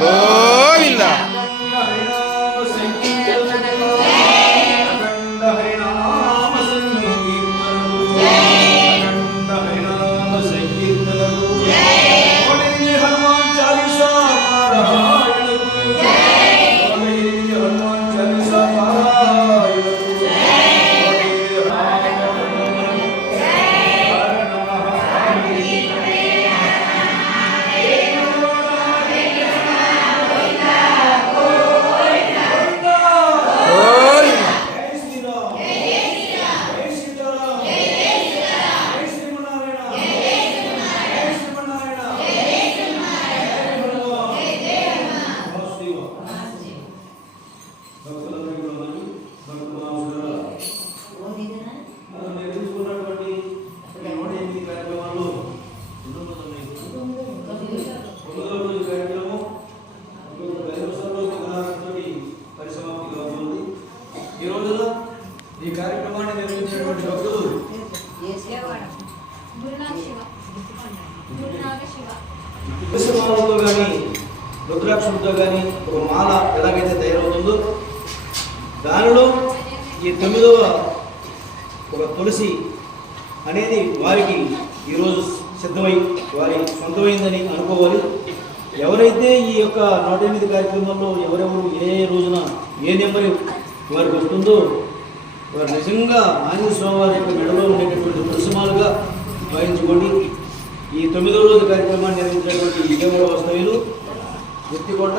గోవింద ఈ కార్యక్రమాన్ని నిర్వహించినటువంటి భక్తులు తులసిమాలతో కానీ రుద్రాక్షలతో కానీ ఒక మాల ఎలాగైతే తయారవుతుందో దానిలో ఈ 9వ ఒక తులసి అనేది వారికి ఈరోజు సిద్ధమై వారి సొంతమైందని అనుకోవాలి. ఎవరైతే ఈ యొక్క 108 కార్యక్రమంలో ఎవరెవరు ఏ రోజున ఏ నెంబర్ వారికి వస్తుందో వారు నిజంగా ఆంజనేయ స్వామి వారి యొక్క మెడలో ఉండేటటువంటి తులసిమాలుగా భావించుకోండి. ఈ 9వ రోజు కార్యక్రమాన్ని నిర్వహించినటువంటి విజయవాడ వస్తవులు ఎత్తికొండ